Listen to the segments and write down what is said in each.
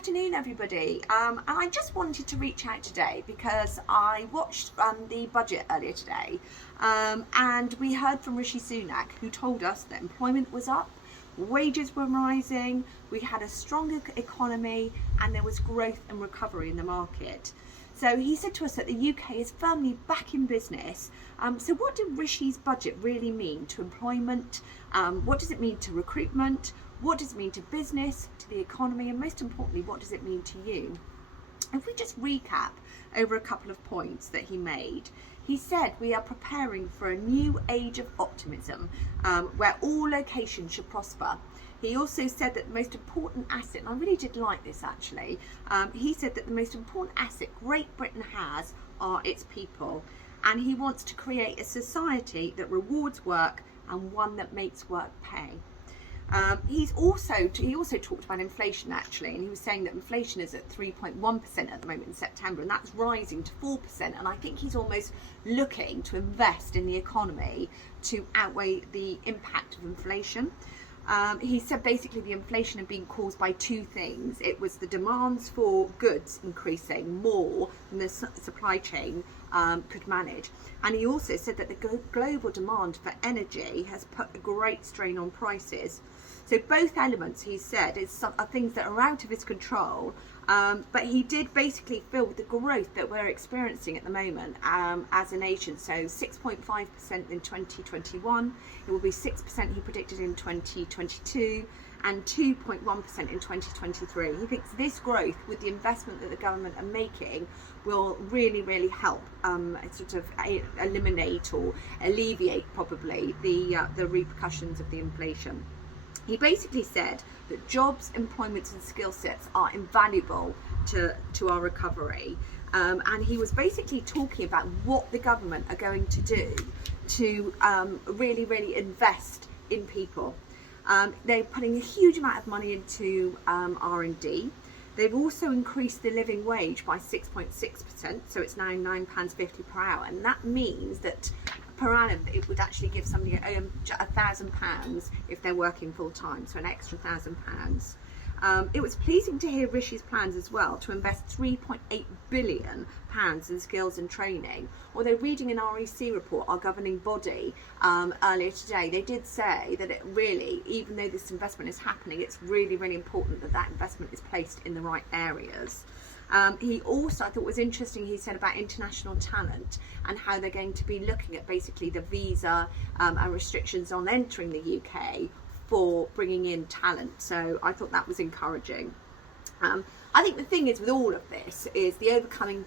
afternoon, everybody. And I just wanted to reach out today because I watched the budget earlier today, and we heard from Rishi Sunak, who told us that employment was up, wages were rising, we had a stronger economy, and there was growth and recovery in the market. So he said to us that the UK is firmly back in business. So what did Rishi's budget really mean to employment? What does it mean to recruitment? What does it mean to business, to the economy, and most importantly, what does it mean to you? If we just recap over a couple of points that he made, he said we are preparing for a new age of optimism where all locations should prosper. He also said that the most important asset, and I really did like this actually, he said that the most important asset Great Britain has are its people, and he wants to create a society that rewards work and one that makes work pay. He also talked about inflation actually, and he was saying that inflation is at 3.1% at the moment in September, and that's rising to 4%, and I think he's almost looking to invest in the economy to outweigh the impact of inflation. He said basically the inflation had been caused by two things. It was the demands for goods increasing more than the supply chain could manage. And he also said that the global demand for energy has put a great strain on prices. So both elements, he said, are things that are out of his control, but he did basically feel with the growth that we're experiencing at the moment as a nation. So 6.5% in 2021, it will be 6% he predicted in 2022, and 2.1% in 2023. He thinks this growth, with the investment that the government are making, will really help sort of eliminate or alleviate probably the repercussions of the inflation. He basically said that jobs, employments and skill sets are invaluable to our recovery. And he was basically talking about what the government are going to do to really invest in people. They're putting a huge amount of money into R&D. They've also increased the living wage by 6.6%, so it's now £9.50 per hour, and that means that per annum it would actually give somebody £1,000 if they're working full time, so an extra £1,000. It was pleasing to hear Rishi's plans as well to invest £3.8 billion in skills and training. Although reading an REC report, our governing body, earlier today, they did say that it really, even though this investment is happening, it's really important that that investment is placed in the right areas. He also, I thought was interesting, he said about international talent and how they're going to be looking at basically the visa and restrictions on entering the UK for bringing in talent. So I thought that was encouraging. I think the thing is with all of this is the overcoming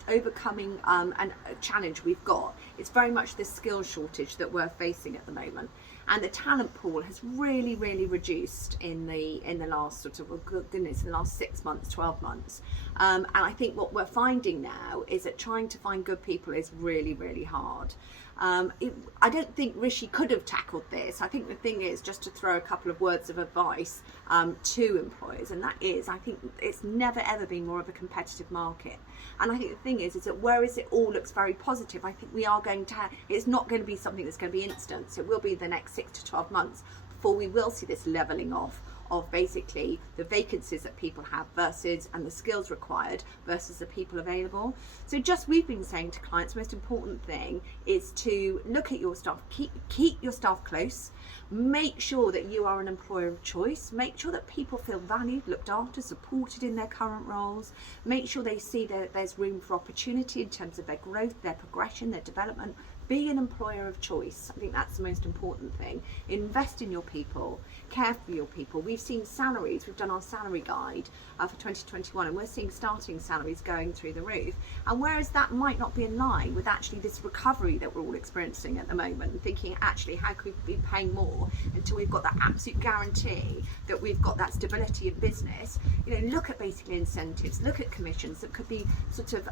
and a challenge we've got. It's very much the skill shortage that we're facing at the moment, and the talent pool has really reduced in the last sort of, oh goodness, in the last 6 months, 12 months. And I think what we're finding now is that trying to find good people is really hard. I don't think Rishi could have tackled this. I think the thing is just to throw a couple of words of advice to employers, and that is, I think it's never ever been more of a competitive market. And I think the thing is that whereas it all looks very positive, I think we are going to it's not going to be something that's going to be instant. So it will be the next 6 to 12 months before we will see this levelling off of basically the vacancies that people have versus, and the skills required versus the people available. So just, we've been saying to clients, the most important thing is to look at your staff, keep your staff close, make sure that you are an employer of choice, make sure that people feel valued, looked after, supported in their current roles, make sure they see that there's room for opportunity in terms of their growth, their progression, their development. Be an employer of choice. I think that's the most important thing. Invest in your people, care for your people. We've seen salaries, we've done our salary guide for 2021, and we're seeing starting salaries going through the roof. And whereas that might not be in line with actually this recovery that we're all experiencing at the moment, and thinking actually how could we be paying more until we've got that absolute guarantee that we've got that stability of business, look at basically incentives, look at commissions that could be sort of,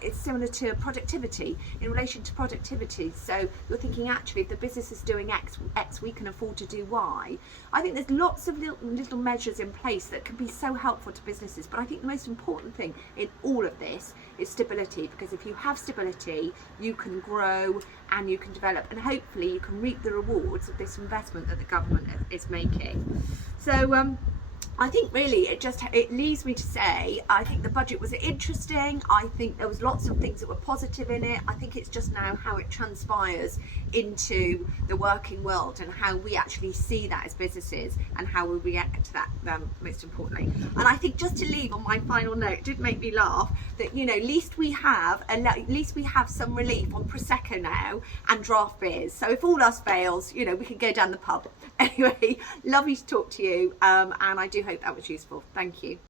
it's similar to productivity, in relation to productivity. So you're thinking actually if the business is doing X, we can afford to do Y. I think there's lots of little measures in place that can be so helpful to businesses, but I think the most important thing in all of this is stability, because if you have stability, you can grow and you can develop, and hopefully you can reap the rewards of this investment that the government is making. So I think really it leaves me to say, I think the budget was interesting. I think there was lots of things that were positive in it. I think it's just now how it transpires into the working world and how we actually see that as businesses and how we react to that, most importantly. And I think just to leave on my final note, it did make me laugh that, you know, at least we have some relief on Prosecco now and draft beers. So if all else fails, you know, we can go down the pub. Anyway, lovely to talk to you, and I do hope that was useful. Thank you.